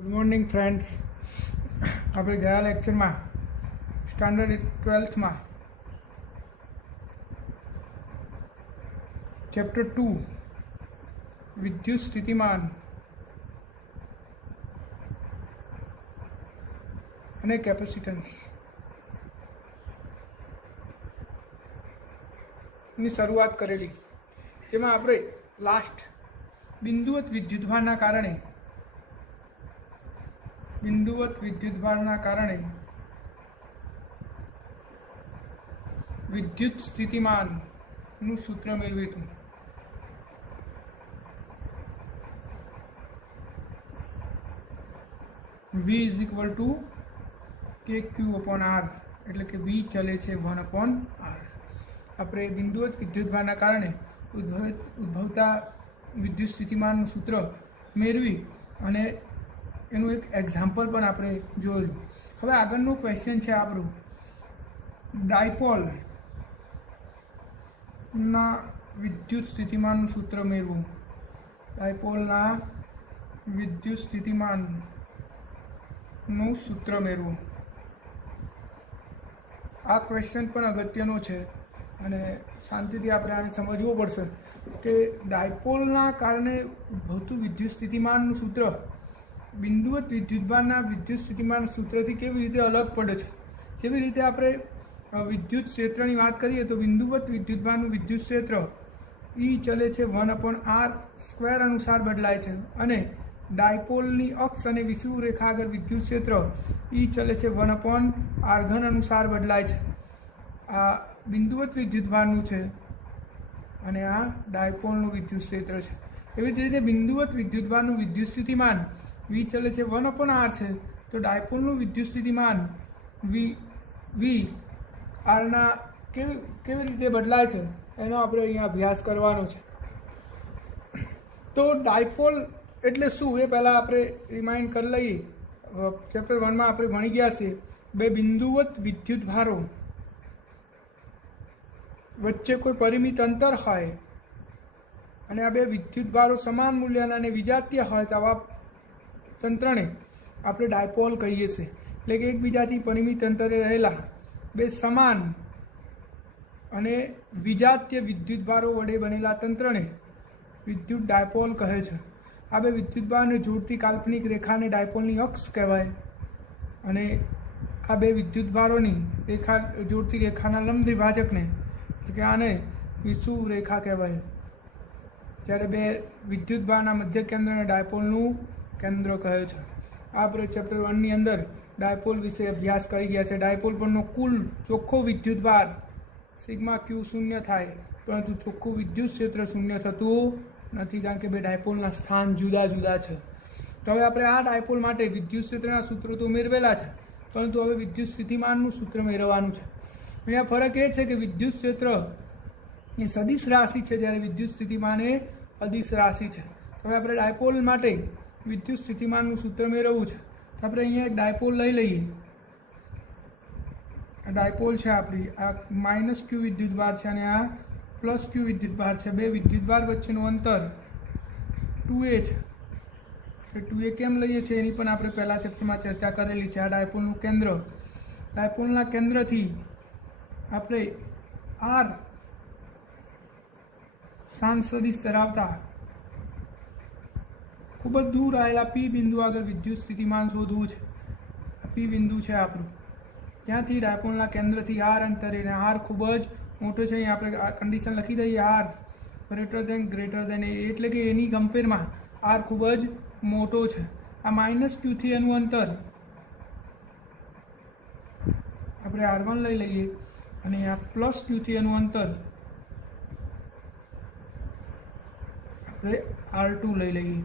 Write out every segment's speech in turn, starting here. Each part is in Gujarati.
Good morning friends. આપણે ગયા લેક્ચરમાં સ્ટાન્ડર્ડ 12થમાં ચેપ્ટર 2 વિદ્યુત સ્થિતિમાન અને કેપેસિટન્સ ની શરૂઆત કરેલી, જેમાં આપણે લાસ્ટ બિંદુવત વિદ્યુતભારના કારણે વિદ્યુત સ્થિતિમાનનું સૂત્ર મેળવ્યું હતું. V = KQ/R, એટલે કે V ચલે છે 1/R. આપણે બિંદુવત વિદ્યુતભારના કારણે ઉદ્ભવતા વિદ્યુત સ્થિતિમાનનું સૂત્ર મેળવી અને એનું એક એક્ઝામ્પલ પણ આપણે જોયું. હવે આગળનું ક્વેશ્ચન છે આપણું, ડાયપોલના વિદ્યુત સ્થિતિમાનનું સૂત્ર મેળવવું. ડાયપોલના વિદ્યુત સ્થિતિમાનનું સૂત્ર મેળવવું. આ ક્વેશ્ચન પણ અગત્યનો છે અને શાંતિથી આપણે આને સમજવું પડશે કે ડાયપોલના કારણે ઉદ્ભવતું વિદ્યુત સ્થિતિમાનનું સૂત્ર બિંદુવત વિદ્યુતભારના વિદ્યુત સ્થિતિમાન સૂત્રથી કેવી રીતે અલગ પડે છે. જેવી રીતે આપણે વિદ્યુત ક્ષેત્રની વાત કરીએ તો બિંદુવત વિદ્યુતભારનું વિદ્યુત ક્ષેત્ર E ચલે છે 1/r² અનુસાર બદલાય છે અને ડાયપોલની અક્ષ અને વિષુવવૃત્ત રેખા આગળ વિદ્યુત ક્ષેત્ર E ચલે છે 1/r³ અનુસાર બદલાય છે. આ બિંદુવત વિદ્યુતભારનું છે અને આ ડાયપોલનું વિદ્યુત ક્ષેત્ર છે. એવી જ રીતે બિંદુવત વિદ્યુતભારનું વિદ્યુત સ્થિતિમાન V ચલે છે 1/r છે, તો ડાયપોલનું વિદ્યુત સ્થિતિમાન V આરના કેવી રીતે બદલાય છે એનો આપણે અહીંયા અભ્યાસ કરવાનો છે. તો ડાયપોલ એટલે શું એ પહેલાં આપણે રિમાઇન્ડ કરી લઈએ. ચેપ્ટર 1માં આપણે ભણી ગયા છીએ બે બિંદુવત વિદ્યુતભારો વચ્ચે કોઈ પરિમિત અંતર હોય અને આ બે વિદ્યુતભારો સમાન મૂલ્યના અને વિજાતીય હોય તો આવા તંત્રને આપણે ડાયપોલ કહીએ છીએ. એટલે કે એકબીજાથી પરિમિત અંતરે રહેલા બે સમાન અને વિજાતીય વિદ્યુતભારો વડે બનેલા તંત્રને વિદ્યુત ડાયપોલ કહે છે. આ બે વિદ્યુતભારને જોડતી કાલ્પનિક રેખાને ડાયપોલની અક્ષ કહેવાય અને આ બે વિદ્યુતભારોની જોડતી રેખાના લંબ દ્વિભાજકને એટલે કે આને વિષુવવૃત્ત રેખા કહેવાય. જ્યારે બે વિદ્યુતભારના મધ્ય કેન્દ્રને ડાયપોલનું કેન્દ્ર કહે છે. આપણે ચેપ્ટર 1ની અંદર ડાયપોલ વિશે અભ્યાસ કરી ગયા છે. ડાયપોલ પરનો કુલ ચોખ્ખો વિદ્યુતભાર σq શૂન્ય થાય, પરંતુ ચોખ્ખું વિદ્યુત ક્ષેત્ર શૂન્ય થતું નથી, કારણ કે બે ડાયપોલના સ્થાન જુદા જુદા છે. તો હવે આપણે આ ડાયપોલ માટે વિદ્યુત ક્ષેત્રના સૂત્રો તો મેળવેલા છે, પરંતુ હવે વિદ્યુત સ્થિતિમાનનું સૂત્ર મેળવવાનું છે. અહીંયા ફરક એ છે કે વિદ્યુત ક્ષેત્ર એ સદિશ રાશિ છે, જ્યારે વિદ્યુત સ્થિતિમાન એ અદિશ રાશિ છે. હવે આપણે ડાયપોલ માટે વિદ્યુત સ્થિતિમાનનું સૂત્ર મેળવવું છે. તો આપણે અહીંયા એક ડાયપોલ લઈ લઈએ. ડાયપોલ છે આપણી, આ -q વિદ્યુતભાર છે અને આ +q વિદ્યુતભાર છે. બે વિદ્યુતભાર વચ્ચેનું અંતર 2a છે. તો 2a કેમ લઈએ છીએ એની પણ આપણે પહેલા ચેપ્ટરમાં ચર્ચા કરેલી છે. આ ડાયપોલનું કેન્દ્ર, ડાયપોલના કેન્દ્રથી આપણે r શાંત સદિશ ધરાવતા ખૂબ જ દૂર આવેલા P બિંદુ આગળ વિદ્યુત સ્થિતિમાન શોધવું છે. P બિંદુ છે આપણું, ત્યાંથી ડાયપોલના કેન્દ્રથી r અંતરે, r ખૂબ જ મોટો છે. અહીં આપણે આ કન્ડિશન લખી દઈએ, r > a, એટલે કે એની કમ્પેરમાં r ખૂબ જ મોટો છે. આ -q થી એનું અંતર આપણે r1 લઈ લઈએ અને આ +q થી એનું અંતર આપણે r2 લઈ લઈએ.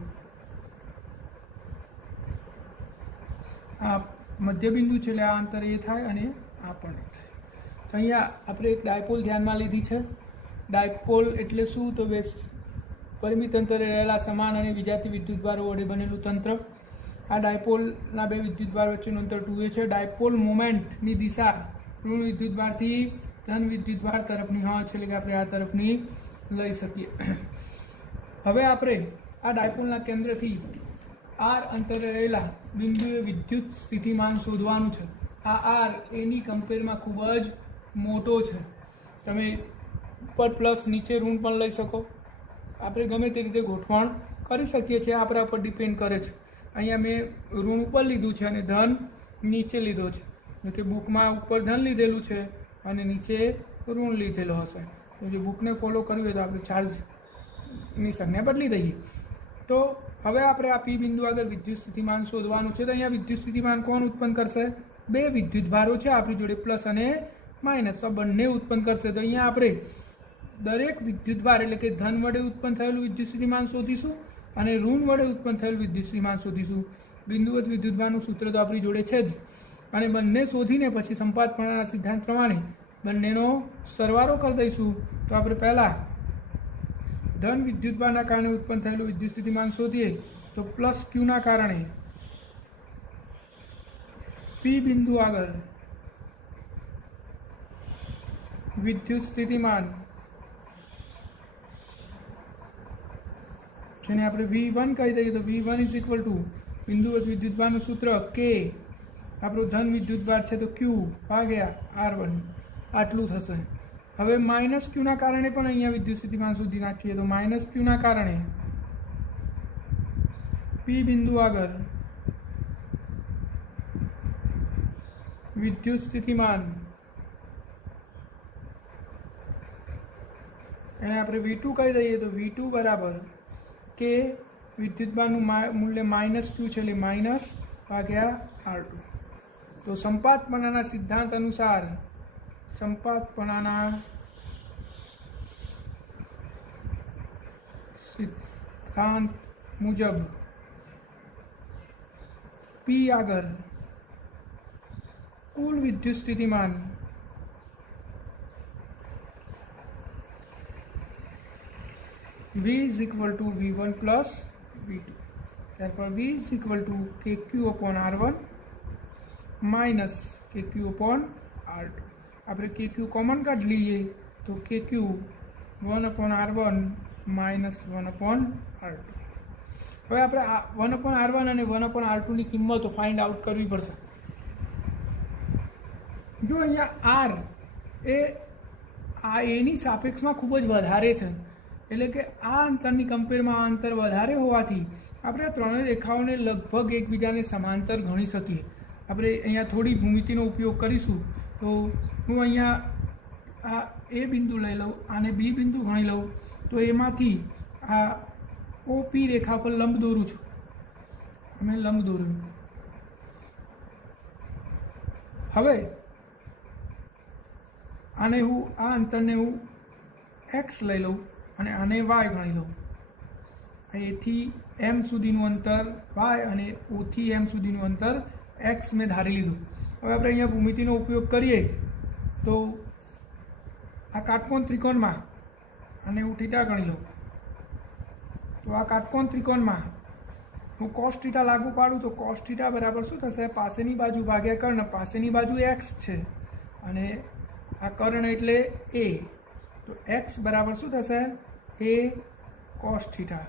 આ મધ્યબિંદુ છે એટલે આ અંતર એ થાય અને આ પણ એ થાય. તો અહીંયા આપણે એક ડાયપોલ ધ્યાનમાં લીધી છે. ડાયપોલ એટલે શું? તો બે પરિમિત અંતરે રહેલા સમાન અને વિજાતીય વિદ્યુતભારો વડે બનેલું તંત્ર. આ ડાયપોલના બે વિદ્યુતભાર વચ્ચેનું અંતર 2a છે. ડાયપોલ મોમેન્ટની દિશા ઋણ વિદ્યુતભારથી ધન વિદ્યુતભાર તરફની હોય છે, એટલે કે આપણે આ તરફની લઈ શકીએ. હવે આપણે આ ડાયપોલના કેન્દ્રથી આર અંતરે રહેલા બિંદુએ વિદ્યુત સ્થિતિમાન શોધવાનું છે. આ આર એની કમ્પેરમાં ખૂબ જ મોટો છે. તમે ઉપર પ્લસ નીચે ઋણ પણ લઈ શકો. આપણે ગમે તે રીતે ગોઠવણ કરી શકીએ છીએ, આપણા પર ડિપેન્ડ કરે છે. અહીંયા મેં ઋણ ઉપર લીધું છે અને ધન નીચે લીધો છે. જો કે બુકમાં ઉપર ધન લીધેલું છે અને નીચે ઋણ લીધેલો હશે. તો જે બુકને ફોલો કરવી હોય તો આપણે ચાર્જની સંજ્ઞા બદલી દઈએ. તો હવે આપણે આ પી બિંદુ આગળ વિદ્યુત સ્થિતિમાન શોધવાનું છે. તો અહીંયા વિદ્યુત સ્થિતિમાન કોણ ઉત્પન્ન કરશે? બે વિદ્યુત ભારો છે આપણી જોડે, પ્લસ અને માઇનસ. તો બંને ઉત્પન્ન કરશે. તો અહીંયા આપણે દરેક વિદ્યુત ભાર એટલે કે ધન વડે ઉત્પન્ન થયેલું વિદ્યુત સ્થિતિમાન શોધીશું અને ઋણ વડે ઉત્પન્ન થયેલું વિદ્યુત સ્થિતિમાન શોધીશું. બિંદુવત વિદ્યુત ભારનું સૂત્ર તો આપણી જોડે છે જ, અને બંને શોધીને પછી સંપાતપણાના સિદ્ધાંત પ્રમાણે બંનેનો સરવાળો કરી દઈશું. તો આપણે પહેલાં ધન વિદ્યુતભારના કારણે ઉત્પન્ન થયેલું વિદ્યુત સ્થિતિમાન શોધીએ તો પ્લસ ક્યુના કારણે પી બિંદુ આગળ વિદ્યુત સ્થિતિમાન, જેને આપણે V1 કહી દઈએ, તો V1 ઇઝ ઇક્વલ ટુ બિંદુવત વિદ્યુતભારનું સૂત્ર કે આપણો ધન વિદ્યુતભાર છે તો Q ભાગ્યા R1 આટલું થશે. હવે માઇનસ ક્યુના કારણે પણ અહીંયા વિદ્યુત સ્થિતિમાન શોધી નાખીએ. તો માઇનસ ક્યુના કારણે પી બિંદુ આગળ વિદ્યુત સ્થિતિમાન, એને આપણે V2 કહી દઈએ. તો V2 બરાબર કે વિદ્યુતભારનું મૂલ્ય માઇનસ ક્યુ છે એટલે માઇનસ ભાગ્યા R2. તો સંપાતપણાના સિદ્ધાંત અનુસાર, સંપાતપણાના સિદ્ધાંત મુજબ પી આગળ કુલ વિદ્યુત સ્થિતિમાન V is equal to V1 plus V2. ત્યારબાદ V is equal to KQ upon R1 minus KQ upon R2. આપણે KQ કોમન કાઢી લઈએ તો KQ 1 upon R1 minus 1 upon R2. હવે આપણે 1 upon R1 અને 1 upon R2 ની કિંમતો ફાઇન્ડ આઉટ કરવી પડશે. જો અહીંયા R એ આ એની સાપેક્ષમાં ખૂબ જ વધારે છે, એટલે કે આ અંતરની કમ્પેરમાં આ અંતર વધારે હોવાથી આપણે આ ત્રણેય રેખાઓને લગભગ એકબીજાને સમાંતર ગણી શકીએ. આપણે અહીંયા થોડી ભૂમિતિનો ઉપયોગ કરીશું. તો હું અહીંયા આ એ બિંદુ લઈ લઉં, આને બી બિંદુ ગણી લઉં. તો એમાંથી આ OP રેખા પર લંબ દોરું છું. અમે લંબ દોર્યું. હવે આને હું આ અંતરને હું x લઈ લઉં અને આને y ગણી લઉં. એથી m સુધીનું અંતર y અને O થી m સુધીનું અંતર x મેં ધારી લીધું. હવે આપણે અહીંયા ભૂમિતિનો ઉપયોગ કરીએ તો આ કાટકોણ ત્રિકોણમાં આને હું થીટા ગણી લઉં. તો આ કાટકોણ ત્રિકોણમાં હું cos થીટા લાગુ પાડું તો cos થીટા બરાબર શું થશે? પાસેની બાજુ ભાગ્યા કર્ણ. પાસેની બાજુ x છે અને આ કર્ણ એટલે a. તો x બરાબર શું થશે? a cos theta.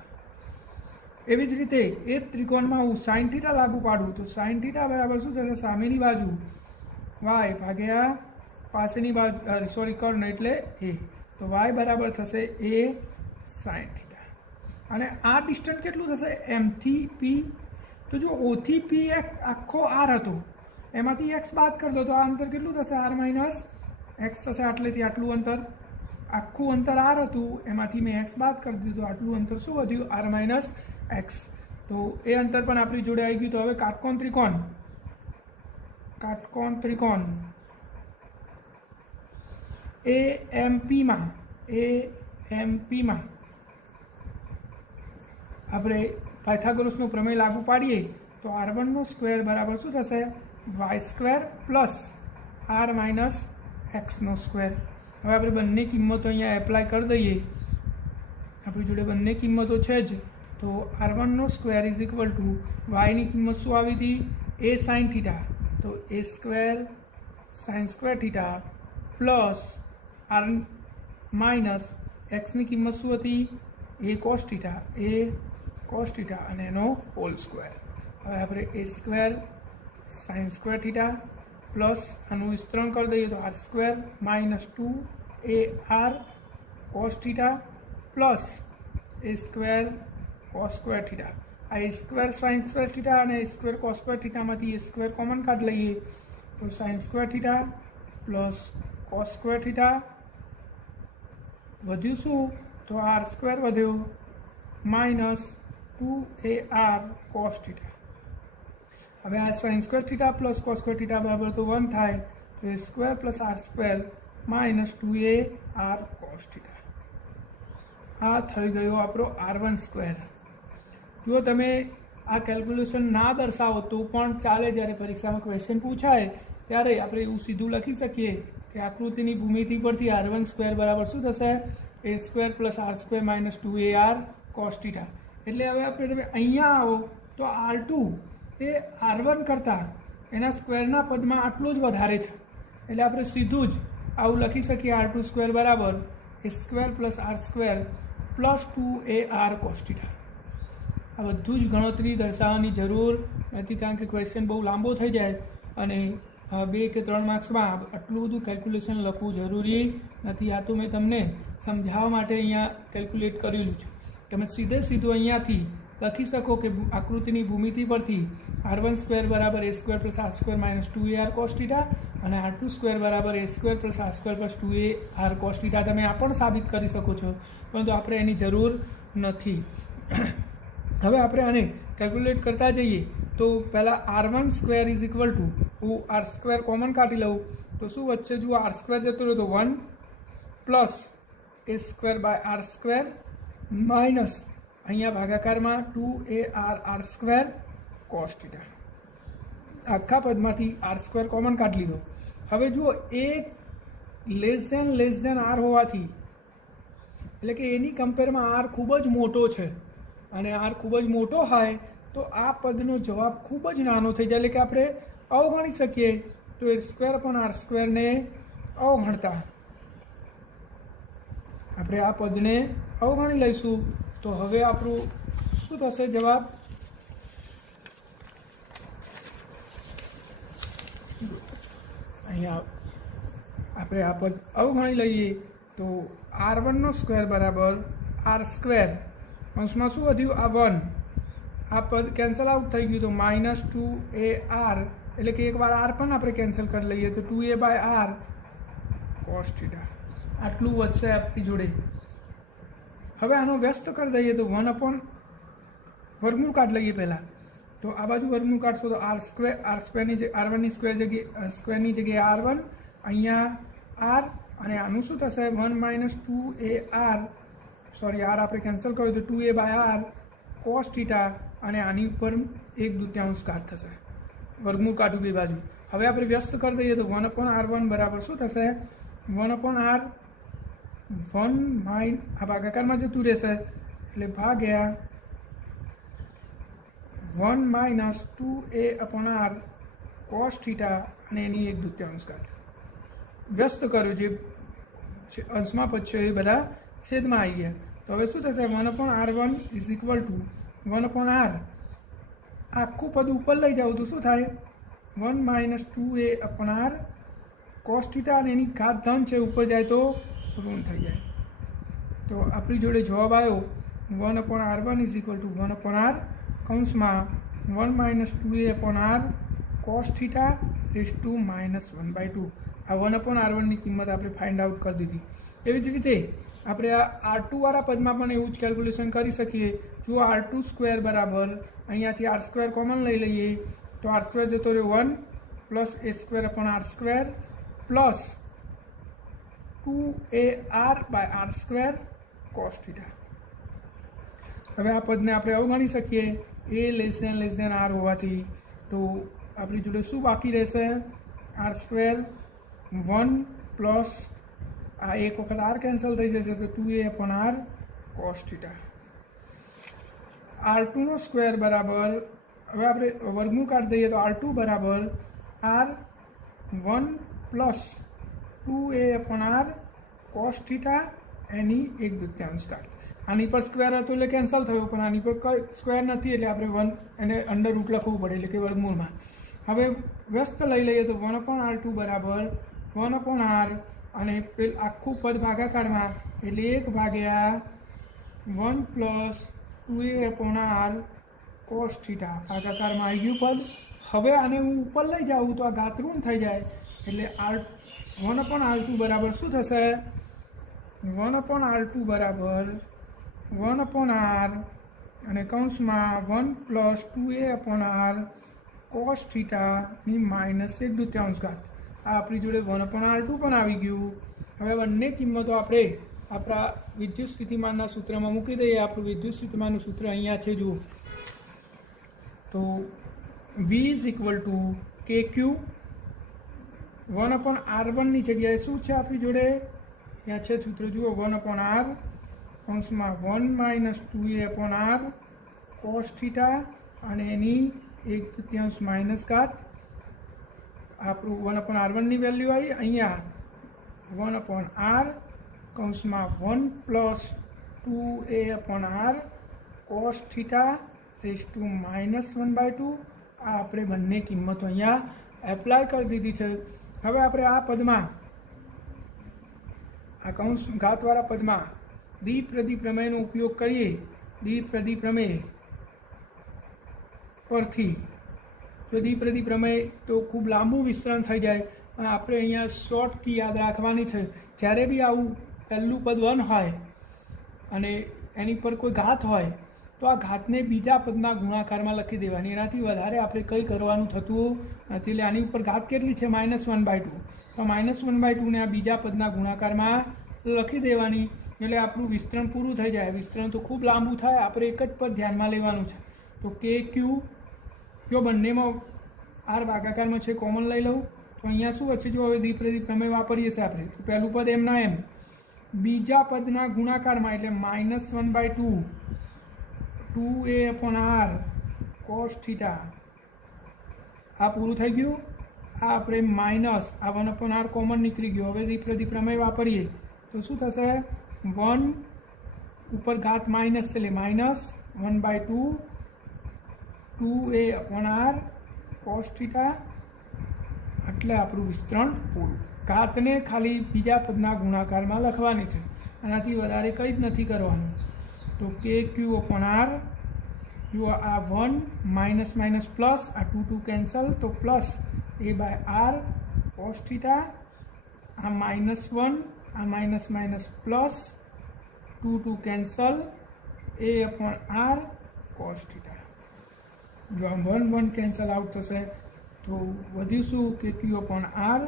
એવી જ રીતે એ ત્રિકોણમાં હું sin થીટા લાગુ પાડું તો sin થીટા બરાબર શું થશે? સામેની બાજુ y ભાગ્યા પાસેની બાજુ કર્ણ એટલે a. તો y બરાબર થશે a sin થીટા. અને આ ડિસ્ટન્સ કેટલું થશે? m થી p. તો જો o થી p આખો r હતો, એમાંથી x બાદ કરી દો તો આ અંતર કેટલું થશે? r માઇનસ x થશે. આટલેથી આટલું અંતર, આખું અંતર r હતું, એમાંથી મેં x બાદ કરી દીધું. આટલું અંતર શું વધ્યું? r minus x. તો એ અંતર પણ આપણી જોડે આવી ગયું. તો હવે કાટકોણ ત્રિકોણ AMPમાં આપણે પાયથાગોરસનો પ્રમેય લાગુ પાડીએ તો r1 સ્ક્વેર બરાબર શું થશે? y square plus r minus x square. હવે આપણે બંને કિંમતો અહીંયા એપ્લાય કરી દઈએ. આપણી જોડે બંને કિંમતો છે જ. તો r1 square is equal to વાયની કિંમત શું આવી હતી? a sine theta. તો a square sine square theta plus r minus એક્સની કિંમત શું હતી? a cos theta. a cos theta અને એનો હોલ સ્ક્વેર. હવે આપણે a square sine square theta plus આનું વિસ્તરણ કરી દઈએ તો r square minus 2ar cos theta plus એ સ્ક્વેર કોસ સ્ક્વેર થીટા. આ a square sine square theta અને એ સ્ક્વેર કોસ સ્ક્વેર થીટામાંથી એ સ્ક્વેર કોમન કાઢી લઈએ તો sine square theta plus cos square theta વધ્યું શું તો આર સ્ક્વેર વધ્યો માઇનસ 2ar કોસ થીટા. હવે આ sine square theta plus cos square theta બરાબર તો 1 થાય તો a square plus r square minus 2ar cos theta. આ થઈ ગયો આપણો r1 સ્ક્વેર. જો તમે આ કેલ્ક્યુલેશન ના દર્શાવો તો પણ ચાલે, જ્યારે પરીક્ષામાં ક્વેશ્ચન પૂછાય ત્યારે આપણે એવું સીધું લખી શકીએ કે આકૃતિની ભૂમિતિ પરથી r1 સ્ક્વેર બરાબર શું થશે a square plus r square minus 2ar cos theta. એટલે હવે આપણે તમે અહીંયા આવો તો r2 એ r1 કરતાં એના સ્ક્વેરના પદમાં આટલું જ વધારે છે, એટલે આપણે સીધું જ આવું લખી શકીએ r2 સ્ક્વેર બરાબર a square plus r square plus 2ar cos theta. આ બધું જ ગણતરી દર્શાવવાની જરૂર નથી, કારણ કે ક્વેશ્ચન બહુ લાંબો થઈ જાય અને 2 કે 3 માર્ક્સમાં આટલું બધું કેલ્ક્યુલેશન લખવું જરૂરી નથી. આ તો મેં તમને સમજાવવા માટે અહીંયા કેલ્ક્યુલેટ કરેલું છે. તમે સીધું અહીંયાથી લખી શકો કે આકૃતિની ભૂમિતિ પરથી r1 સ્ક્વેર બરાબર a square plus r square minus 2ar cos theta અને r2 સ્ક્વેર બરાબર a square plus r square plus 2ar cos theta. તમે આ પણ સાબિત કરી શકો છો, પરંતુ આપણે એની જરૂર નથી. હવે આપણે આને કેલ્ક્યુલેટ કરતા જઈએ તો પહેલાં r1 square is equal two હું આર સ્ક્વેર કોમન કાઢી લઉં તો શું વચ્ચે જુઓ આર સ્ક્વેર જતો રહ્યો તો 1 plus A square by R square minus અહીંયા ભાગાકારમાં 2ar R square cos theta. આખા પદમાંથી આર સ્ક્વેર કોમન કાઢી લીધો. હવે જુઓ એ લેસ ધેન આર હોવાથી, એટલે કે એની કમ્પેરમાં આર ખૂબ જ મોટો છે અને આર ખૂબ જ મોટો હોય તો આ પદનો જવાબ ખૂબ જ નાનો થઈ જાય, એટલે કે આપણે અવગણી શકીએ. તો એ સ્ક્વેર પણ આર સ્ક્વેરને અવગણતા આપણે આ પદને અવગણી લઈશું. તો હવે આપણું શું થશે જવાબ? અહીંયા આપણે આ પદ અવગણી લઈએ તો r1 સ્ક્વેર બરાબર આર સ્ક્વેર અંશમાં શું વધ્યું આ 1, આ પદ કેન્સલ આઉટ થઈ ગયું તો માઇનસ 2ar, એટલે કે એકવાર આર પણ આપણે કેન્સલ કરી લઈએ તો 2a/r કોસ થીટા આટલું વધશે આપણી જોડે. હવે આનો વ્યસ્ત કરી દઈએ તો 1 વર્ગમૂળ કાઢ લઈએ પહેલાં. તો આ બાજુ વર્ગમૂળ કાઢશો તો આર સ્ક્વેરની r1ની સ્ક્વેરની જગ્યાએ r1, અહીંયા r અને આનું શું થશે 1 માઇનસ 2ar, સોરી આર આપણે કેન્સલ કર્યું તો 2a/r કોસ થીટા અને આની ઉપર 1/2 કાઢ થશે. વર્ગમૂળ કાઢું બે બાજુ. હવે આપણે વ્યસ્ત કરી દઈએ તો 1/r1 બરાબર શું થશે 1/r 1 આ ભાગાકારમાં જતું રહેશે એટલે ભાગ્યા 1 માઇનસ 2a/r કોસ થીટા અને એની 1/2 કાઢ. વ્યસ્ત કર્યું, જે અંશમાં પચ્યો એ બધા છેદમાં આવી ગયા. તો હવે શું થશે 1/r1 is equal two 1/r આખું પદ ઉપર લઈ જાવ તો શું થાય 1 માઇનસ 2a/r કોસ થીટા અને એની ઘાત ધન છે, ઉપર જાય તો ઋણ થઈ જાય. તો આપણી જોડે જવાબ આવ્યો 1/r1 is equal two 1/r કૌંસમાં 1 minus 2a/r cos theta raise to -1/2. આ 1/r1ની કિંમત આપણે ફાઇન્ડ આઉટ કરી દીધી. એવી જ રીતે આપણે આ r2 વાળા પદમાં પણ એવું જ કેલ્ક્યુલેશન કરી શકીએ. જો r2 સ્ક્વેર બરાબર અહીંયાથી આર સ્ક્વેર કોમન લઈ લઈએ તો આર સ્ક્વેર જતો રહ્યો 1 પ્લસ એ સ્ક્વેર/r square plus 2ar/r square cos theta. હવે આ પદને આપણે અવગણી શકીએ એ લેસ ધેન આર હોવાથી. તો આપણી જોડે શું બાકી રહેશે આર સ્ક્વેર 1 પ્લસ આ એક વખત આર કેન્સલ થઈ જશે તો 2a/r cos theta. r2 square બરાબર હવે આપણે વર્ગમૂળ કાઢી દઈએ તો r2 બરાબર r1 plus 2a/r cos theta એની 1/2 કાઢ. આની પર સ્ક્વેર હતો એટલે કેન્સલ થયો, પણ આની પર કઈ સ્ક્વેર નથી એટલે આપણે 1 એને અંડર રૂટ લખવું પડે એટલે કે વર્ગમૂળમાં. હવે વ્યસ્ત લઈ લઈએ તો 1/r2 બરાબર 1/r અને પેલું આખું પદ ભાગાકારમાં એટલે 1/1 પ્લસ 2a/r cos થીટા ભાગાકારમાં આવી ગયું પદ. હવે આને હું ઉપર લઈ જાઉં તો આ ઘાત ઋણ થઈ જાય એટલે 1/r2 બરાબર શું થશે? 1/r2 બરાબર 1/r અને કૌંસમાં 1 પ્લસ 2a/r cos થીટાની -1/2 ઘાત. આ આપણી જોડે 1/r2 પણ આવી ગયું. હવે બંને કિંમતો આપણે આપણા વિદ્યુત સ્થિતિમાનના સૂત્રમાં મૂકી દઈએ. આપણું વિદ્યુત સ્થિતિમાનનું સૂત્ર અહીંયા છે, જુઓ તો V = KQ 1/r1 ની જગ્યાએ શું છે આપણી જોડે? અહીંયા છે સૂત્ર, જુઓ 1/r કૌંસમાં 1 - 2a/r cos થીટા અને એની 1/2 ઘાત. આપણું 1/r1 ની વેલ્યુ આવી. અહીંયા 1/r કૌંસમાં 1 પ્લસ 2a/r cos થીટા -1/2. આ આપણે બંને કિંમતો અહીંયા એપ્લાય કરી દીધી છે. હવે આપણે આ પદમાં, આ કૌંસ ઘાતવાળા પદમાં દ્વિપ્રદીપ પ્રમેયનો ઉપયોગ કરીએ. દ્વિપ્રદીપ પ્રમેય પરથી જો દ્વિપ્રદીપ પ્રમેય તો ખૂબ લાંબુ વિસ્તરણ થઈ જાય, પણ આપણે અહીંયા શોર્ટ કી યાદ રાખવાની છે. જ્યારે બી આવું પહેલું પદ 1 હોય અને એની પર કોઈ ઘાત હોય તો આ ઘાતને બીજા પદના ગુણાકારમાં લખી દેવાની. એનાથી વધારે આપણે કંઈ કરવાનું થતું નથી. એટલે આની ઉપર ઘાત કેટલી છે? -1/2. તો -1/2 ને આ બીજા પદના ગુણાકારમાં લખી દેવાની એટલે આપણું વિસ્તરણ પૂરું થઈ જાય. વિસ્તરણ તો ખૂબ લાંબુ થાય, આપણે એક જ પદ ધ્યાનમાં લેવાનું છે. તો KQ જો બંનેમાં r ભાગાકારમાં છે કોમન લઈ લઉં તો અહીંયા શું વચ્ચે જો હવે દ્વિપ્રદીપ પ્રમેય વાપરીએ છીએ આપણે તો પહેલું પદ એમના એમ, બીજા પદના ગુણાકારમાં એટલે -1/2 2a/r cos થીટા. આ પૂરું થઈ ગયું. આ આપણે માઇનસ આ 1/r કોમન નીકળી ગયો. હવે દ્વિપ્રદીપ પ્રમેય વાપરીએ તો શું થશે? 1 ઉપર ઘાત માઇનસ છે એટલે -1/2 2a/r cos થીટા. એટલે આપણું વિસ્તરણ પૂરું. ઘાતને ખાલી બીજા પદના ગુણાકારમાં લખવાની છે, આનાથી વધારે કંઈ જ નથી કરવાનું. તો KQ/r જો આ 1 માઇનસ પ્લસ આ 2 કેન્સલ તો પ્લસ a/r cos થીટા. આ -1 આ minus plus 2 cancel a/r cos theta. જો આમ 1 કેન્સલ આઉટ થશે તો વધ્યું શું? KQ/r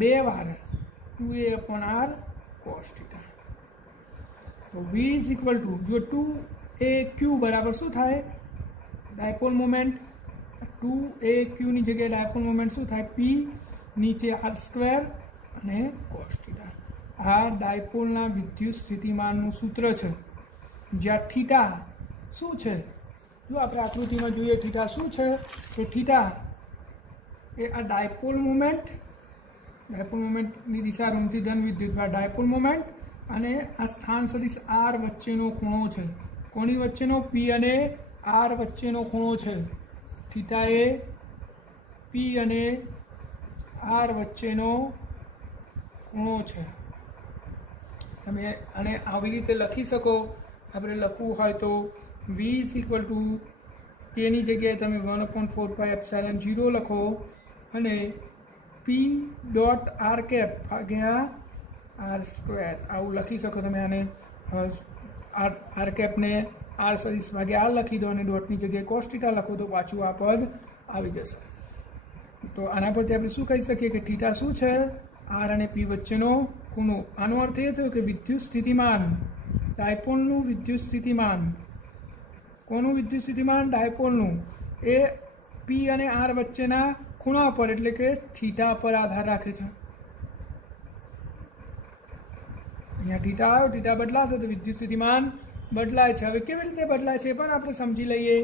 2 વાર 2a/r cos થીટા. તો V = જો 2aq બરાબર શું થાય? Dipole moment. 2aq ની જગ્યાએ ડાયપોલ મોમેન્ટ શું થાય? P નીચે r² અને cos થીટા. આ ડાયપોલના વિદ્યુત સ્થિતિમાનનું સૂત્ર છે, જ્યાં થીટા શું છે? જો આપણે આકૃતિમાં જોઈએ થીટા શું છે તો થીટા એ આ ડાયપોલ મોમેન્ટની દિશા ઋણથી ધન વિદ્યુતભાર ડાયપોલ મોમેન્ટ અને આ સ્થાન સદિશ r વચ્ચેનો ખૂણો છે. કોની વચ્ચેનો? P અને r વચ્ચેનો ખૂણો છે. થીટા એ P અને r વચ્ચેનો ખૂણો છે. તમે આને આવી રીતે લખી શકો. આપણે લખવું હોય તો V = K ની જગ્યાએ તમે 1/4πε0 લખો અને P.r ભાગ્યા r². આવું લખી શકો તમે. આને r કેપને r સદિશ ભાગ્યા r લખી દો અને ડોટની જગ્યાએ cos થીટા લખો તો પાછું આ પદ આવી જશે. તો આના પરથી આપણે શું કહી શકીએ કે થીટા શું છે? r અને p વચ્ચેનો ખૂણો. આનો અર્થ એ થયો કે વિદ્યુત સ્થિતિમાન, ડાયપોલનું વિદ્યુત સ્થિતિમાન. કોનું વિદ્યુત સ્થિતિમાન? ડાયપોલનું. એ P અને r વચ્ચેના ખૂણા પર એટલે કે થીટા પર આધાર રાખે છે. અહીંયા થીટા આવ્યો, થીટા બદલાશે તો વિદ્યુત સ્થિતિમાન બદલાય છે. હવે કેવી રીતે બદલાય છે એ પણ આપણે સમજી લઈએ.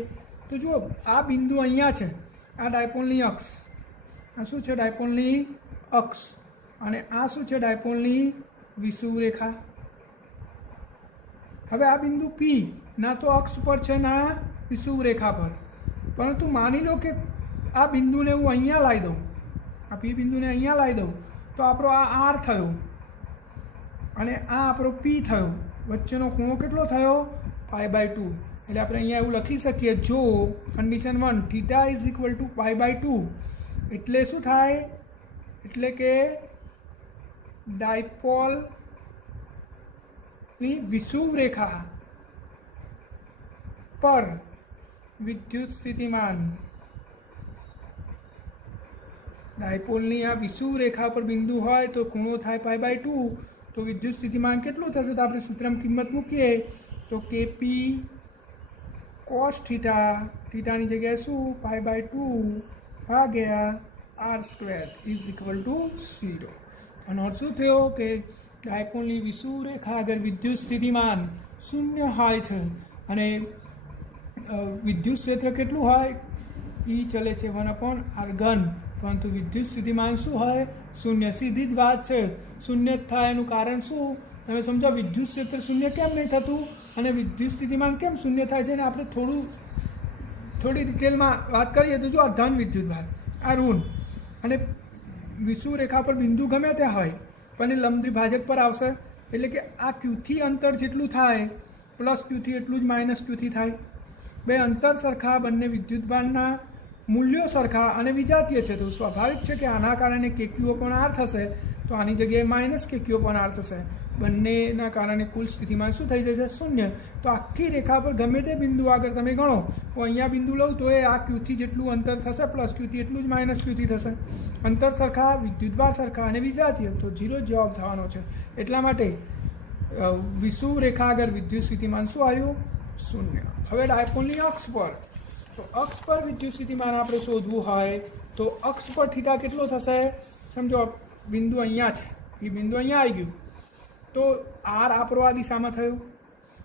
તો જુઓ આ બિંદુ અહીંયા છે, આ ડાયપોલની અક્ષ. આ શું છે? ડાયપોલની અક્ષ. અને આ શું છે? ડાયપોલની વિષુવરેખા. હવે આ બિંદુ પી ના તો અક્ષ પર છે ના વિષુવવૃત્ત રેખા પર, પરંતુ માની લો કે આ બિંદુને હું અહીંયા લાવી દઉં, આ પી બિંદુને અહીંયા લાવી દઉં તો આપણો આ આર થયો અને આ આપણો પી થયો, વચ્ચેનો ખૂણો કેટલો થયો π/2. એટલે આપણે અહીંયા એવું લખી શકીએ, જો condition 1 theta is equal to π/2 એટલે શું થાય, એટલે કે ડાયપોલની વિષુવવૃત્ત રેખા પર વિદ્યુત સ્થિતિમાન, ડાયપોલની આ વિષુવવૃત્ત રેખા પર બિંદુ હોય તો ખૂણો થાય π/2, તો વિદ્યુત સ્થિતિમાન કેટલું થશે, તો આપણે સૂત્રમાં કિંમત મૂકીએ તો કેપી કોસ થીટા, થીટાની જગ્યાએ શું π/2 ભાગ્યા r² ઇઝ ઇક્વલ ટુ 0. આનો અર્થ શું થયો કે ડાયપોલની વિષુવવૃત્ત રેખા આગળ વિદ્યુત સ્થિતિમાન શૂન્ય હોય છે અને વિદ્યુત ક્ષેત્ર કેટલું હોય, E ચલે છે 1/r3, પરંતુ વિદ્યુત સ્થિતિમાન શું હોય, શૂન્ય. સીધી જ વાત છે, શૂન્ય જ થાય. એનું કારણ શું તમે સમજો, વિદ્યુત ક્ષેત્ર શૂન્ય કેમ નહીં થતું અને વિદ્યુત સ્થિતિમાન કેમ શૂન્ય થાય છે, અને આપણે થોડી ડિટેલમાં વાત કરીએ તો જો આ ધન વિદ્યુતભાર, આ ઋણ, અને વિષુવવૃત્ત રેખા પર બિંદુ ગમે ત્યાં હોય પણ એ લંબ દ્વિભાજક પર આવશે, એટલે કે આ ક્યુથી અંતર જેટલું થાય પ્લસ ક્યુથી એટલું જ માઇનસ ક્યુથી થાય. બે અંતર સરખા, બંને વિદ્યુતભારના મૂલ્યો સરખા અને વિજાતીય છે, તો સ્વાભાવિક છે કે આના કારણે કેક્યુઓ પણ આર થશે, તો આની જગ્યાએ માઇનસ કેક્યુઓ પણ આર થશે. બંનેના કારણે કુલ સ્થિતિમાન શું થઈ જશે, શૂન્ય. તો આખી રેખા પર ગમે તે બિંદુ આગળ તમે ગણો, હું અહીંયા બિંદુ લઉં તો એ આ ક્યુથી જેટલું અંતર થશે પ્લસ ક્યુથી એટલું જ માઇનસ ક્યુથી થશે. અંતર સરખા, વિદ્યુતભાર સરખા અને વિજાતીય, તો 0 જવાબ થવાનો છે. એટલા માટે વિષુવવૃત્ત રેખા આગળ વિદ્યુત સ્થિતિમાન શું આવ્યું, શૂન્ય. હવે ડાયપોલની અક્ષ પર, તો અક્ષ પર વિદ્યુત સ્થિતિમાન આપણે શોધવું હોય તો અક્ષ પર થીટા કેટલો થશે, સમજો બિંદુ અહીંયા છે, એ બિંદુ અહીંયા આવી ગયું તો આર આપણો આ દિશામાં થયો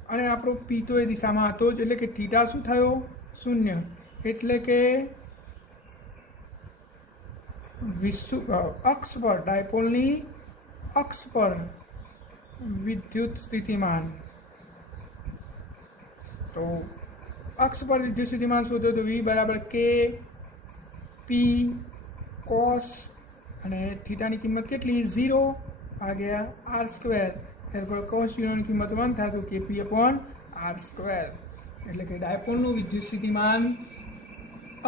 અને આપણો પી તો એ દિશામાં હતો જ, એટલે કે થીટા શું થયો, શૂન્ય. એટલે કે અક્ષ પર, ડાયપોલની અક્ષ પર વિદ્યુત સ્થિતિમાન, તો અક્ષ પર વિદ્યુત સ્થિતિમાન શોધો તો V બરાબર કે પી કોસ અને થીટાની કિંમત કેટલી 0 ભાગ્યા r², ત્યારબાદ કોસ 0 ની કિંમત 1 થાય તો kp/r². એટલે કે ડાયપોલનું વિદ્યુત સ્થિતિમાન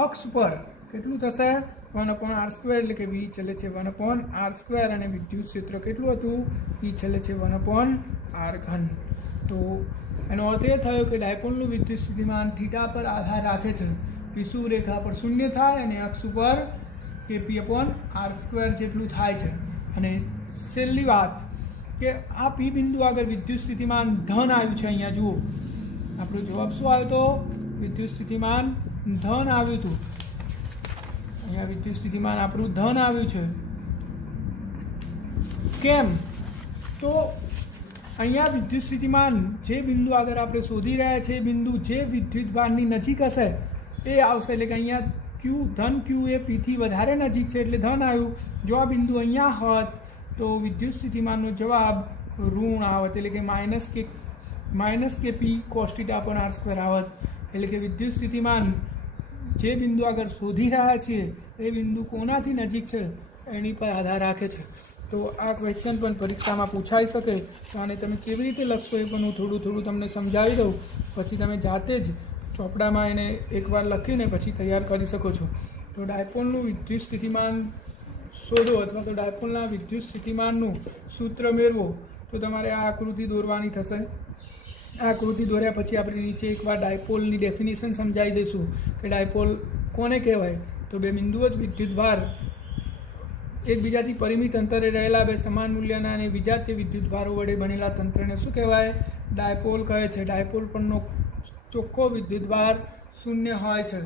અક્ષ પર કેટલું થશે, 1/r², એટલે કે V ચલે છે 1/r², અને વિદ્યુત ક્ષેત્ર કેટલું હતું, E ચલે છે 1/r3. તો એનો અર્થ એ થયો કે ડાયપોલનું વિદ્યુત સ્થિતિમાન થીટા પર આધાર રાખે છે, વિષુવવૃત્ત રેખા પર શૂન્ય થાય અને અક્ષ ઉપર kp/r² જેટલું થાય છે. અને છેલ્લી વાત કે આ પી બિંદુ આગળ વિદ્યુત સ્થિતિમાન ધન આવ્યું છે, અહીંયા જુઓ આપણો જવાબ શું આવ્યો હતો, વિદ્યુત સ્થિતિમાન ધન આવ્યું હતું, અહીંયા વિદ્યુત સ્થિતિમાન આપણું ધન આવ્યું છે. કેમ, તો અહીંયા વિદ્યુત સ્થિતિમાન જે બિંદુ આગળ આપણે શોધી રહ્યા છીએ, બિંદુ જે વિદ્યુતભારની નજીક હશે એ આવશે, એટલે કે અહીંયા ક્યુ ધન ક્યુ એ પીથી વધારે નજીક છે એટલે ધન આવ્યું. જો આ બિંદુ અહીંયા હોત તો વિદ્યુત સ્થિતિમાનનો જવાબ ઋણ આવત, એટલે કે માઇનસ કે પી કોસ θ/r² આવત. એટલે કે વિદ્યુત સ્થિતિમાન જે બિંદુ આગળ શોધી રહ્યા છીએ એ બિંદુ કોનાથી નજીક છે એની પર આધાર રાખે છે. તો આ ક્વેશ્ચન પણ પરીક્ષામાં પૂછાઈ શકે, તો આને તમે કેવી રીતે લખશો એ પણ હું થોડું તમને સમજાવી દઉં, પછી તમે જાતે જ ચોપડામાં એને એકવાર લખીને પછી તૈયાર કરી શકો છો. તો ડાયપોલનું વિદ્યુત સ્થિતિમાન શોધો અથવા તો ડાયપોલના વિદ્યુત સ્થિતિમાનનું સૂત્ર મેળવો તો તમારે આ આકૃતિ દોરવાની થશે. આ આકૃતિ દોર્યા પછી આપણે નીચે એકવાર ડાયપોલની ડેફિનેશન સમજાવી દઈશું કે ડાયપોલ કોને કહેવાય. તો બે બિંદુઓ જ વિદ્યુતભાર એકબીજાથી પરિમિત અંતરે રહેલા બે સમાન મૂલ્યના અને વિજાતીય વિદ્યુતભારો વડે બનેલા તંત્રને શું કહેવાય, ડાયપોલ કહે છે. ડાયપોલ પરનો ચોખ્ખો વિદ્યુતભાર શૂન્ય હોય છે.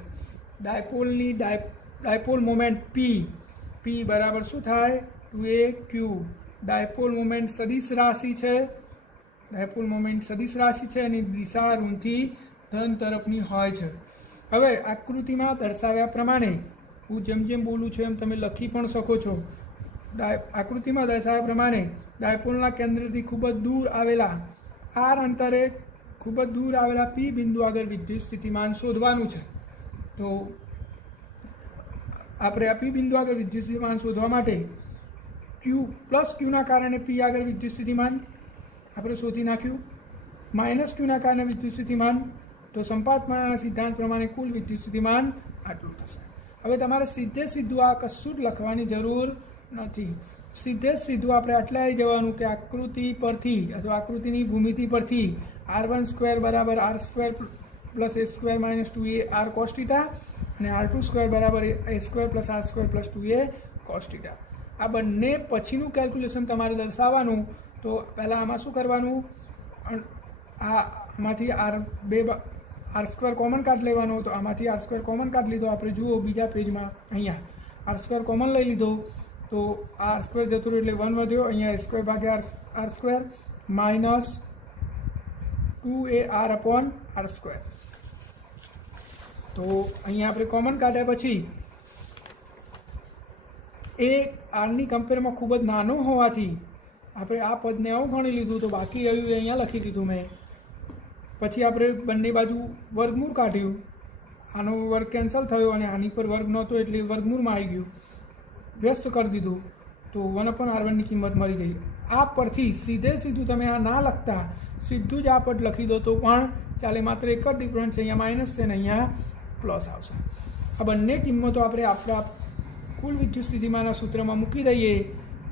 ડાયપોલ મોમેન્ટ પી બરાબર શું થાય, 2aq. ડાયપોલ મોમેન્ટ સદિશ રાશિ છે, ડાયપોલ મોમેન્ટ સદિશ રાશિ છે અને દિશા ઋણથી ધન તરફની હોય છે. હવે આકૃતિમાં દર્શાવ્યા પ્રમાણે હું જેમ બોલું છું એમ તમે લખી પણ શકો છો. આકૃતિમાં દર્શાવ્યા પ્રમાણે ડાયપોલના કેન્દ્રથી ખૂબ જ દૂર આવેલા આર અંતરે ખૂબ જ દૂર આવેલા પી બિંદુ આગળ વિદ્યુત સ્થિતિમાન શોધવાનું છે. તો આપણે આ પી બિંદુ આગળ વિદ્યુત સ્થિતિમાન શોધવા માટે ક્યુ પ્લસ ક્યુના કારણે પી આગળ વિદ્યુત સ્થિતિમાન આપણે શોધી નાખ્યું, માઇનસ ક્યુના કારણે વિદ્યુત સ્થિતિમાન. તો સંપાતમાળાના સિદ્ધાંત પ્રમાણે કુલ વિદ્યુત સ્થિતિમાન આટલું થશે. હવે તમારે સીધું આ કશું જ લખવાની જરૂર નથી. સીધું આપણે આટલા આવી જવાનું કે આકૃતિ પરથી અથવા આકૃતિની ભૂમિતિ પરથી r1² બરાબર r² plus a² minus 2a r cos theta અને r2² બરાબર a² plus r² plus 2a cos theta. આ બંને પછીનું કેલ્ક્યુલેશન તમારે દર્શાવવાનું. તો પહેલાં આમાં શું કરવાનું, આમાંથી r² કોમન કાઢ લેવાનો. તો આમાંથી r² કોમન કાઢ લીધો આપણે, જુઓ બીજા પેજમાં અહીંયા r² કોમન લઈ લીધો. તો r² જતો રહ્યો એટલે 1 વધ્યો, અહીંયા a² ભાગ્યા r² minus 2ar upon r². તો અહીંયા આપણે કોમન કાઢ્યા પછી એ આરની કમ્પેરમાં ખૂબ જ નાનો હોવાથી આપણે આ પદને અવગણી લીધું. તો બાકી રહ્યું એ અહીંયા લખી દીધું મેં. પછી આપણે બંને બાજુ વર્ગમૂળ કાઢ્યું, આનો વર્ગ કેન્સલ થયો અને આની પર વર્ગ નહોતો એટલે વર્ગમૂળમાં આવી ગયું, વ્યસ્ત કરી દીધું. તો 1/r1ની કિંમત મળી ગઈ. આ પરથી સીધું તમે આ ના લખતા સીધું જ આ પદ લખી દો તો પણ ચાલે. માત્ર એક જ ડિફરન્સ છે, અહીંયા માઇનસ છે ને અહીંયા પ્લસ આવશે. આ બંને કિંમતો આપણે આપણા કુલ વિદ્યુત સ્થિતિમાનના સૂત્રમાં મૂકી દઈએ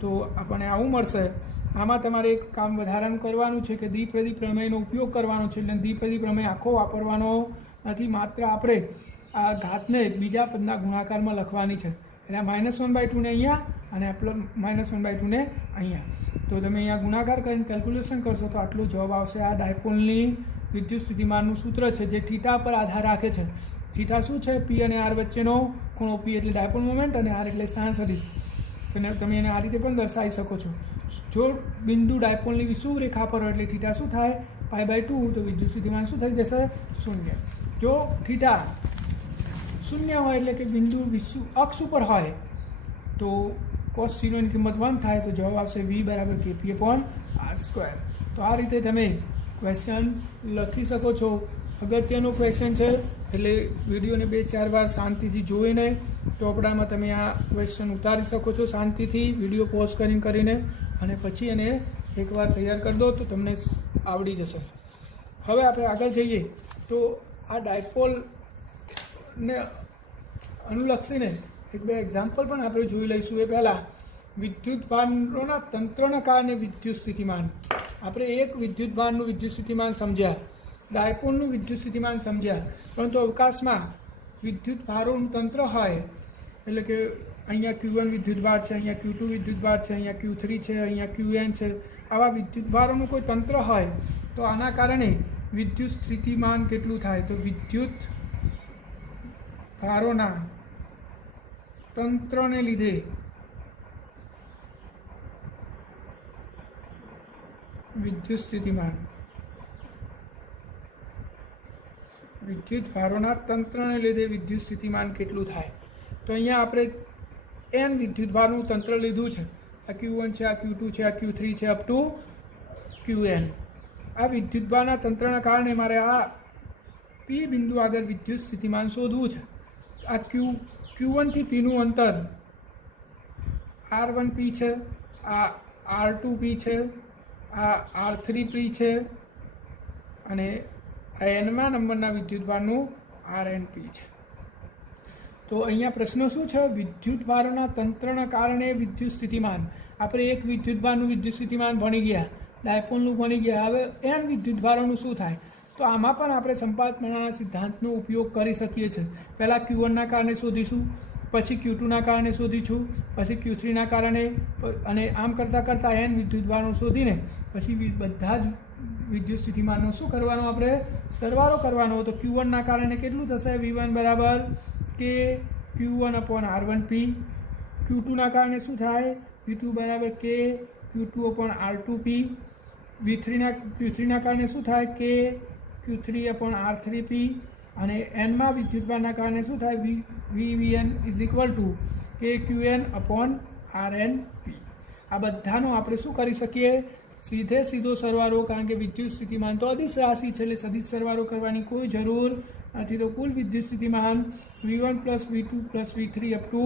તો આપણને આવું મળશે. આમાં તમારે એક કામ વધારાનું કરવાનું છે કે દ્વિપદી પ્રમેયનો ઉપયોગ કરવાનો છે. એટલે દ્વિપદી પ્રમેય આખો વાપરવાનો નથી, માત્ર આપણે આ ઘાતને બીજા પદના ગુણાકારમાં લખવાની છે. એટલે -1/2 ને અહીંયા અને -1/2 ને અહીંયા. તો તમે અહીંયા ગુણાકાર કરીને કેલ્ક્યુલેશન કરશો તો આટલો જવાબ આવશે. આ ડાયપોલની વિદ્યુત સ્થિતિમાનનું સૂત્ર છે જે થીટા પર આધાર રાખે છે. થીટા શું છે? પી અને આર વચ્ચેનો ખૂણો. પી એટલે ડાયપોલ મોમેન્ટ અને આર એટલે સ્થાન સદિશ. તમે એને આ રીતે પણ દર્શાવી શકો છો. જો બિંદુ ડાયપોલની વિષુવ રેખા પર હોય એટલે થીટા શું થાય? π/2. તો વિદ્યુત સ્થિતિમાન શું થઈ જશે? 0. જો થીટા 0 હોય એટલે કે બિંદુ વિષુવ અક્ષ ઉપર હોય તો cos 0 ની કિંમત 1 થાય. તો જવાબ આવશે v બરાબર kp/r². તો આ રીતે તમે ક્વેશ્ચન લખી શકો છો. અગત્યનો ક્વેશ્ચન છે એટલે વિડીયોને 2-4 વાર શાંતિથી જોઈને ચોપડામાં તમે આ ક્વેશ્ચન ઉતારી શકો છો શાંતિથી, વિડીયો પોઝ કરીને અને પછી એને એકવાર તૈયાર કરી દો તો તમને આવડી જશે. હવે આપણે આગળ જઈએ તો આ ડાયપોલને અનુલક્ષીને 1-2 એક્ઝામ્પલ પણ આપણે જોઈ લઈશું. એ પહેલાં વિદ્યુતભારોના તંત્રના કારણે વિદ્યુત સ્થિતિમાન. આપણે એક વિદ્યુતભારનું વિદ્યુત સ્થિતિમાન સમજ્યા, ડાયપોલનું વિદ્યુત સ્થિતિમાન સમજ્યા, પરંતુ અવકાશમાં વિદ્યુતભારોનું તંત્ર હોય એટલે કે અહીંયા Q1 વિદ્યુતભાર છે, અહીંયા Q2 વિદ્યુતભાર છે, અહીંયા Q3 છે, અહીંયા Qn છે. આવા વિદ્યુતભારોનું કોઈ તંત્ર હોય તો આના કારણે વિદ્યુત સ્થિતિમાન કેટલું થાય? તો વિદ્યુત ભારોના તંત્રને લીધે વિદ્યુત સ્થિતિમાન, વિદ્યુત ભારોના તંત્રને લીધે વિદ્યુત સ્થિતિમાન કેટલું થાય? તો અહીંયા આપણે n વિદ્યુતભારનું તંત્ર લીધું છે. આ Q1 છે, આ Q2 છે, આ Q3 છે, અપ ટુ Qn. આ વિદ્યુતભારના તંત્રના કારણે મારે આ P બિંદુ આગળ વિદ્યુત સ્થિતિમાન શોધવું છે. આ Q1 થી P નું અંતર R1P છે, આ R2P છે, આ R3P છે અને આ nમા નંબરના વિદ્યુતભારનું RNP છે. તો અહીંયા પ્રશ્ન શું છે? વિદ્યુતભારોના તંત્રના કારણે વિદ્યુત સ્થિતિમાન. આપણે એક વિદ્યુતભારનું વિદ્યુત સ્થિતિમાન ભણી ગયા, ડાયપોલનું ભણી ગયા. હવે n વિદ્યુતભારોનું શું થાય? તો આમાં પણ આપણે સંપાતમાળાના સિદ્ધાંતનો ઉપયોગ કરી શકીએ છીએ. પહેલાં Q1ના કારણે શોધીશું, પછી Q2ના કારણે શોધીશું, પછી Q3ના કારણે, અને આમ કરતાં n વિદ્યુતભારો શોધીને પછી બધા જ વિદ્યુત સ્થિતિમાનનો શું કરવાનો? આપણે સરવાળો કરવાનો. તો Q1ના કારણે કેટલું થશે? V1 બરાબર કે Q1/R1P. Q2ના કારણે શું થાય? V2 બરાબર કે Q2/R2P. Q3ના કારણે શું થાય? કે Q3/R3P. અને nમાં વિદ્યુતભારના કારણે શું થાય? VN ઇઝ ઇક્વલ ટુ કે Qn/RNP. આ બધાનો આપણે શું કરી શકીએ? સીધે સીધો સરવાળો, કારણ કે વિદ્યુત સ્થિતિમાન તો અદિશ રાશિ છે એટલે સદિશ સરવાળો કરવાની કોઈ જરૂર નથી. તો કુલ વિદ્યુત સ્થિતિમાન V1 plus V2 plus V3 up to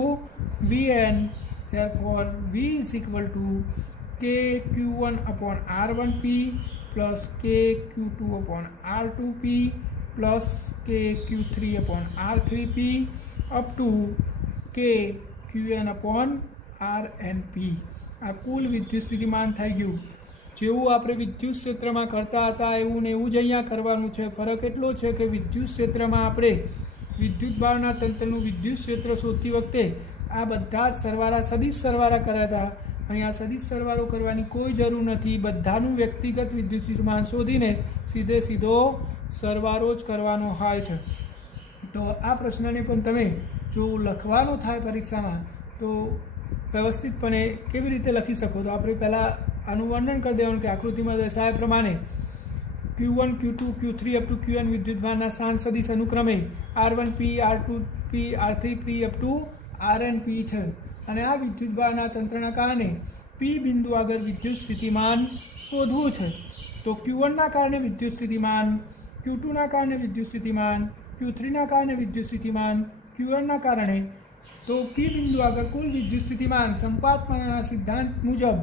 Vn. therefore V is equal to KQ1 upon R1P plus KQ2 upon R2P plus KQ3 upon R3P up to KQN upon RNP. આ કુલ વિદ્યુત સ્થિતિમાન થઈ ગયું. જેવું આપણે વિદ્યુત ક્ષેત્રમાં કરતા હતા એવું ને એવું જ અહીંયા કરવાનું છે. ફરક એટલો છે કે વિદ્યુત ક્ષેત્રમાં આપણે વિદ્યુત બહારના તંત્રનું વિદ્યુત ક્ષેત્ર શોધતી વખતે આ બધા જ સરવાળા સદિશ સરવાળા કર્યા હતા. અહીંયા સદિશ સરવાળો કરવાની કોઈ જરૂર નથી. બધાનું વ્યક્તિગત વિદ્યુત સ્થિતિમાન શોધીને સીધે સીધો સરવાળો જ કરવાનો હોય છે. તો આ પ્રશ્નને પણ તમે જો લખવાનો થાય પરીક્ષામાં તો વ્યવસ્થિતપણે કેવી રીતે લખી શકો. તો આપણે પહેલાં આનું વર્ણન કરી દેવાનું કે આકૃતિમાં દર્શાવ્યા પ્રમાણે Q1, Q2, Q3 up to Qn વિદ્યુતભારના સ્થાન સદિશ અનુક્રમે R1P, R2P, R3P up to RNP છે. અને આ વિદ્યુતભારના તંત્રના કારણે P બિંદુ આગળ વિદ્યુત સ્થિતિમાન શોધવું છે. તો Q1ના કારણે વિદ્યુત સ્થિતિમાન, Q2ના કારણે વિદ્યુત સ્થિતિમાન, Q3ના કારણે વિદ્યુત સ્થિતિમાન, Qnના કારણે. તો P બિંદુ આગળ કુલ વિદ્યુત સ્થિતિમાન સંપાતમાનના સિદ્ધાંત મુજબ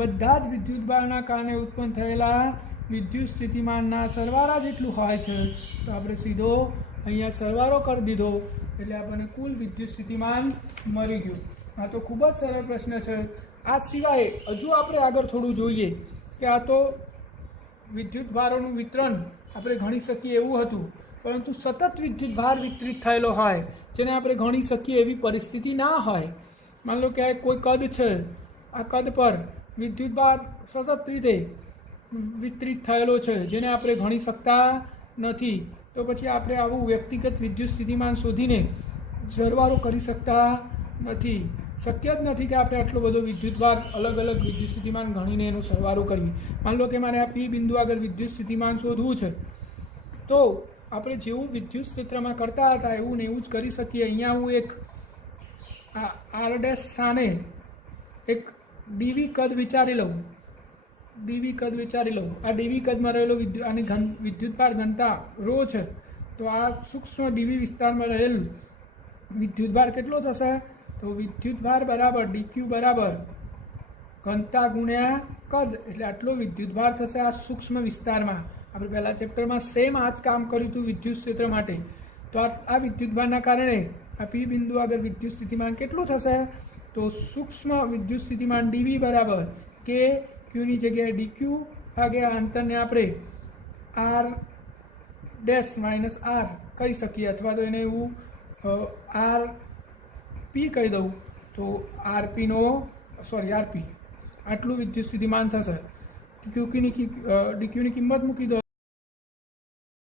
બધા જ વિદ્યુતભારના કારણે ઉત્પન્ન થયેલા વિદ્યુત સ્થિતિમાનના સરવાળા જેટલું હોય છે. તો આપણે સીધો અહીંયા સરવાળો કરી દીધો એટલે આપણને કુલ વિદ્યુત સ્થિતિમાન મળી ગયું. આ તો ખૂબ જ સરળ પ્રશ્ન છે. આ સિવાય હજુ આપણે આગળ થોડું જોઈએ કે આ તો વિદ્યુત ભારોનું વિતરણ આપણે ગણી શકીએ એવું હતું, પરંતુ સતત વિદ્યુત ભાર વિતરિત થયેલો હોય જેને આપણે ગણી શકીએ એવી પરિસ્થિતિ ના હોય. માન લો કે કોઈ કદ છે, આ કદ પર વિદ્યુત ભાર સતત રીતે વિતરિત થયેલો છે જેને આપણે ગણી શકતા નથી. તો પછી આપણે આવું વ્યક્તિગત વિદ્યુત સ્થિતિમાન શોધીને સરવાળો કરી શકતા નથી. શક્ય જ નથી કે આપણે આટલો બધો વિદ્યુતભાર અલગ અલગ વિદ્યુત સ્થિતિમાન ગણીને એનો સરવાળો કરીએ. માન લો કે મારે આ P બિંદુ આગળ વિદ્યુત સ્થિતિમાન શોધવું છે તો આપણે જેવું વિદ્યુત ક્ષેત્રમાં કરતા હતા એવું ને એવું જ કરી શકીએ. અહીંયા હું એક આ R' સ્થાને એક dV કદ વિચારી લઉં. આ dV કદમાં રહેલો આની વિદ્યુતભાર ઘનતા ρ છે. તો આ સૂક્ષ્મ dV વિસ્તારમાં રહેલ વિદ્યુતભાર કેટલો થશે? તો વિદ્યુતભાર બરાબર dq બરાબર ઘનતા ગુણ્યા કદ, એટલે આટલો વિદ્યુતભાર થશે આ સૂક્ષ્મ વિસ્તારમાં. આપણે પહેલા ચેપ્ટરમાં સેમ આ જ કામ કર્યું હતું વિદ્યુત ક્ષેત્ર માટે. તો આ વિદ્યુતભારના કારણે આ P બિંદુ આગળ વિદ્યુત સ્થિતિમાન કેટલું થશે? તો સૂક્ષ્મ વિદ્યુત સ્થિતિમાન dV બરાબર કે Qની જગ્યાએ dq ભાગ્યા અંતરને આપણે R ડેશ માઇનસ R કહી શકીએ, અથવા તો એને એવું RP કહી દઉં તો RP આટલું વિદ્યુત સ્થિતિમાન થશે. dqની કિંમત મૂકી દો